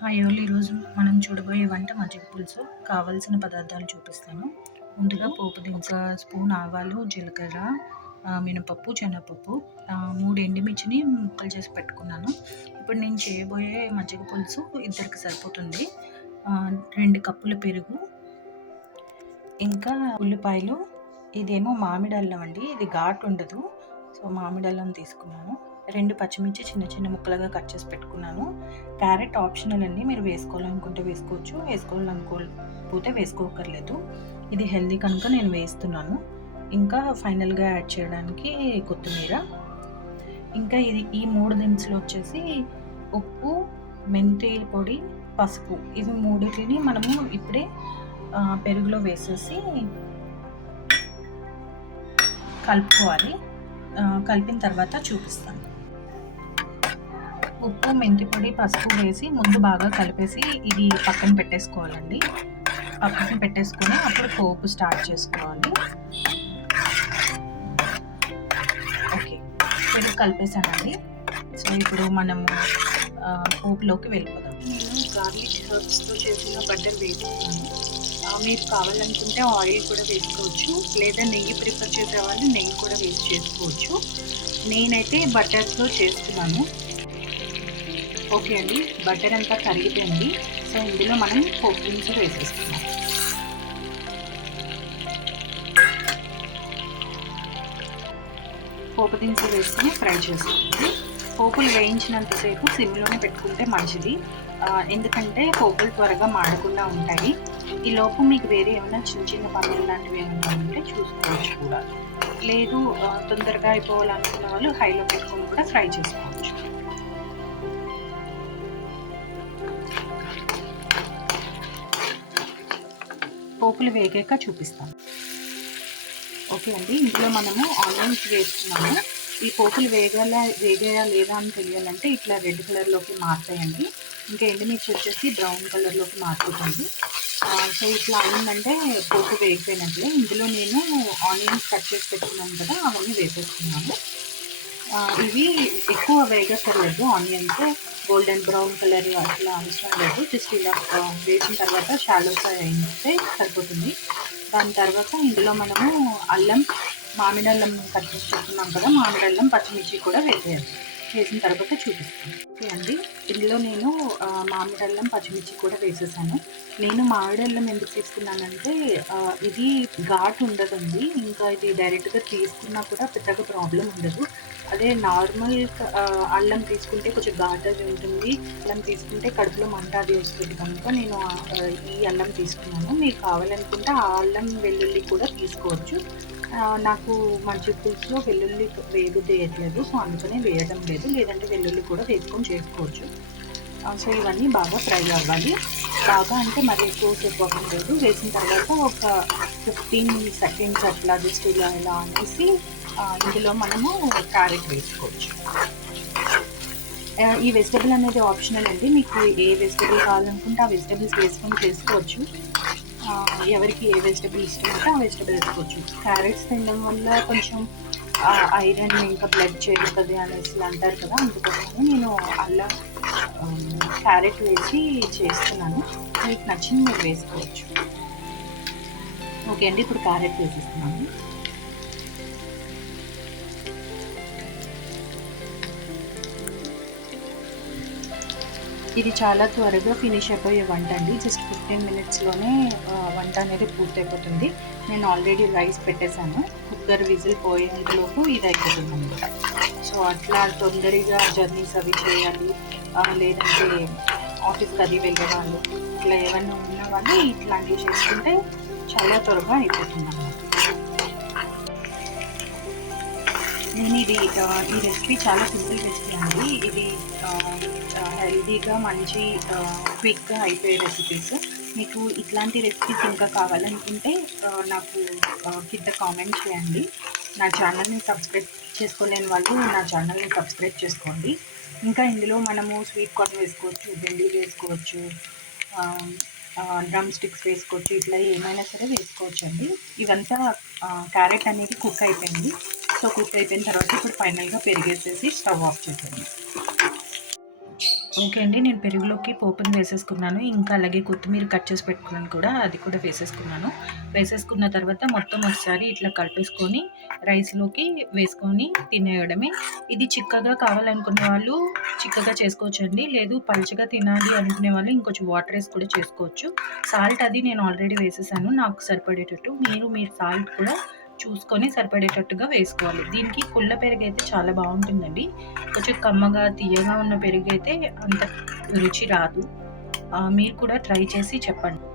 Hi all, ఈరోజు మనం చూడబోయే వంట మజ్జిగ పులుసు. కావాల్సిన పదార్థాలు చూపిస్తాను. ముందుగా పోపు దినుసులు స్పూన్ ఆవాలు, జీలకర్ర, మినపప్పు, శనగపప్పు, 3 ఎండుమిర్చిని ముక్కలు చేసి పెట్టుకున్నాను. ఇప్పుడు నేను చేయబోయే మజ్జిగ పులుసు ఇద్దరికి సరిపోతుంది. 2 కప్పుల పెరుగు, ఇంకా ఉల్లిపాయలు. ఇదేమో మామిడి అల్లం అండి, ఇది ఘాటు ఉండదు. సో మామిడి అల్లం తీసుకున్నాను. 2 పచ్చిమిర్చి చిన్న చిన్న ముక్కలుగా కట్ చేసి పెట్టుకున్నాను. క్యారెట్ ఆప్షనల్ అండి, మీరు వేసుకోవాలనుకుంటే వేసుకోవచ్చు, వేసుకోవాలనుకోకపోతే వేసుకోకర్లేదు. ఇది హెల్దీ కనుక నేను వేస్తున్నాను. ఇంకా ఫైనల్గా యాడ్ చేయడానికి కొత్తిమీర. ఇంకా ఈ 3 దినుసులు వచ్చేసి ఉప్పు, మెంతి పొడి, పసుపు. ఇవి మూడింటిని మనము ఇప్పుడే పెరుగులో వేసేసి కలుపుకోవాలి. కలిపిన తర్వాత చూపిస్తాను. ఉప్పు, మెంతి పొడి, పసుపు వేసి ముందు బాగా కలిపేసి ఇది పక్కన పెట్టేసుకోవాలండి. పక్కన పెట్టేసుకొని అప్పుడు పోపు స్టార్ట్ చేసుకోవాలి. ఓకే, పెరుగు కలిపేసానండి. సో ఇప్పుడు మనము పోపులోకి వెళ్ళిపోదాం. నేను గార్లిక్ హర్బ్స్తో చేసిన బటర్ వేసుకున్నాను. మీరు కావాలనుకుంటే ఆయిల్ కూడా వేసుకోవచ్చు, లేదా నెయ్యి ప్రిఫర్ చేసే వాళ్ళు నెయ్యి కూడా వేసి చేసుకోవచ్చు. నేనైతే బటర్తో చేస్తున్నాను. ఓకే అండి, బటర్ అంతా కరిగిపోయింది. సో ఇందులో మనం పోపు దినుసులు వేసేస్తున్నాం. పోపు దినుసులు వేసుకుని ఫ్రై చేసుకోవాలి. పోపులు వేయించినంతసేపు సిమ్లోనే పెట్టుకుంటే మంచిది, ఎందుకంటే పోపులు త్వరగా మాడకుండా ఉంటాయి. ఈ లోపు మీకు వేరే ఏమైనా చిన్న చిన్న పనులు లాంటివి ఏమైనా ఉంటే చూసుకోవచ్చు కూడా. లేదు తొందరగా అయిపోవాలనుకున్న వాళ్ళు హైలో పెట్టుకొని కూడా ఫ్రై చేసుకోవచ్చు. పోపులు వేగాక చూపిస్తాం. ఓకే అండి, ఇందులో మనము ఆనియన్స్ వేస్తున్నాము. ఈ పోపులు వేగాయా లేదా అని తెలియాలంటే ఇట్లా రెడ్ కలర్లోకి మారుతాయండి. ఇంకా ఎండుమిర్చి వచ్చేసి బ్రౌన్ కలర్లోకి మారుతుంది. సో ఇట్లా అయిందంటే పోపు వేగిపోయినట్లే. ఇందులో నేను ఆనియన్స్ కట్ చేసి పెట్టుకున్నాను కదా, అవన్నీ వేసేస్తున్నాను. ఇవి ఎక్కువ వేగక్కర్లేదు. ఆనియన్స్ గోల్డెన్ బ్రౌన్ కలర్ అట్లా అవసరం లేదు. జస్ట్ ఇలా వేసిన తర్వాత షాలో ఫ్రై అయితే సరిపోతుంది. దాని తర్వాత ఇందులో మనము అల్లం, మామిడి అల్లం కట్ చేసి పెట్టుకున్నాం కదా, మామిడి అల్లం, పచ్చిమిర్చి కూడా వేసేయాలి. వేసిన తర్వాత చూపిస్తాను. ఓకే అండి, ఇందులో నేను మామిడి అల్లం, పచ్చిమిర్చి కూడా వేసేసాను. నేను మామిడి అల్లం ఎందుకు తీసుకున్నానంటే ఇది ఘాటు ఉండదండి. ఇంకా ఇది డైరెక్ట్గా తీసుకున్నా కూడా పెద్దగా ప్రాబ్లం ఉండదు. అదే నార్మల్ అల్లం తీసుకుంటే కొంచెం ఘాటది ఉంటుంది. అల్లం తీసుకుంటే కడుపులో మంట అది వస్తుంది కనుక నేను ఈ అల్లం తీసుకున్నాను. మీరు కావాలనుకుంటే ఆ అల్లం వెల్లుల్లి కూడా తీసుకోవచ్చు. నాకు మంచి పులుసులో వెల్లుల్లి వేయట్లేదు, సో అందుకనే వేయడం లేదు. లేదంటే వెల్లుల్లి కూడా వేసుకొని చేసుకోవచ్చు. సో ఇవన్నీ బాగా ఫ్రై అవ్వాలి. బాగా అంటే మరి ఎక్కువసేపు అవ్వలేదు. వేసిన తర్వాత ఒక 15 సెకండ్స్ అట్లా జస్ట్ ఇలా అనేసి ఇందులో మనము క్యారెట్ వేసుకోవచ్చు. ఈ వెజిటబుల్ అనేది ఆప్షనల్ అండి, మీకు ఏ వెజిటబుల్ కావాలనుకుంటే ఆ వెజిటబుల్స్ వేసుకొని చేసుకోవచ్చు. ఎవరికి ఏ వెజిటబుల్ ఇష్టం అంటే ఆ వెజిటబుల్ వేసుకోవచ్చు. క్యారెట్స్ తినడం వల్ల కొంచెం ఐరన్ ఇంకా బ్లడ్ చేరుతుంది అనేసి అంటారు కదా, అందుకోసమని నేను అల్లం క్యారెట్ వేసి చేస్తున్నాను. మీకు నచ్చింది మీరు వేసుకోవచ్చు. ఓకే అండి, ఇప్పుడు క్యారెట్ వేసేస్తున్నాను. ఇది చాలా త్వరగా ఫినిష్ అయిపోయే వంట అండి. జస్ట్ 15 మినిట్స్లోనే వంట అనేది పూర్తయిపోతుంది. నేను ఆల్రెడీ రైస్ పెట్టేశాను. కుక్కర్ విజిల్ పోయేంతలోపు ఇది అయిపోతుంది అనమాట. సో అట్లా తొందరగా జర్నీస్ అవి చేయాలి, లేదంటే ఆఫీస్కి అది వెళ్ళే వాళ్ళు, ఇట్లా ఏమైనా ఉన్న వాళ్ళు ఇట్లాంటివి చేసుకుంటే చాలా త్వరగా అయిపోతుంది అన్నమాట. నేను ఈ రెసిపీ చాలా సింపుల్ రెసిపీ అండి. ఇది హెల్తీగా మంచి క్విక్గా అయిపోయే రెసిపీస్. మీకు ఇట్లాంటి రెసిపీస్ ఇంకా కావాలనుకుంటే నాకు కింద కామెంట్ చేయండి. నా ఛానల్ని సబ్స్క్రైబ్ చేసుకోలేని వాళ్ళు నా ఛానల్ని సబ్స్క్రైబ్ చేసుకోండి. ఇంకా ఇందులో మనము స్వీట్ కార్న్ వేసుకోవచ్చు, బెండి వేసుకోవచ్చు, డ్రమ్ స్టిక్స్ వేసుకోవచ్చు, ఇట్లా ఏమైనా సరే వేసుకోవచ్చు అండి. ఇవంతా క్యారెట్ అనేది కుక్ అయిపోయింది. సో కుక్ అయిపోయిన తర్వాత ఇప్పుడు ఫైనల్గా పెరిగేసేసి స్టవ్ ఆఫ్ చేసేయండి. ఓకే అండి. నేను పెరుగులోకి పోపుని వేసేసుకున్నాను. ఇంకా అలాగే కొత్తిమీర కట్ చేసి పెట్టుకున్నాను కూడా, అది కూడా వేసేసుకున్నాను. వేసేసుకున్న తర్వాత మొత్తం ఒకసారి ఇట్లా కలిపేసుకొని రైస్‌లోకి వేసుకొని తినేయడమే. ఇది చిక్కగా కావాలనుకునే వాళ్ళు చిక్కగా చేసుకోవచ్చండి. లేదు పలుచగా తినాలి అనుకునే వాళ్ళు ఇంకొంచెం వాటర్ ఏసి కూడా చేసుకోవచ్చు. సాల్ట్ అది నేను ఆల్రెడీ వేసేసాను నాకు సరిపడేటట్టు. మీరు సాల్ట్ కూడా చూసుకొని సరిపడేటట్టుగా వేసుకోవాలి. దీనికి పుల్ల పెరుగైతే చాలా బావుంటుందండి. కొంచెం కమ్మగా, తియ్యగా ఉన్న పెరుగైతే అంత రుచి రాదు. మీరు కూడా ట్రై చేసి చెప్పండి.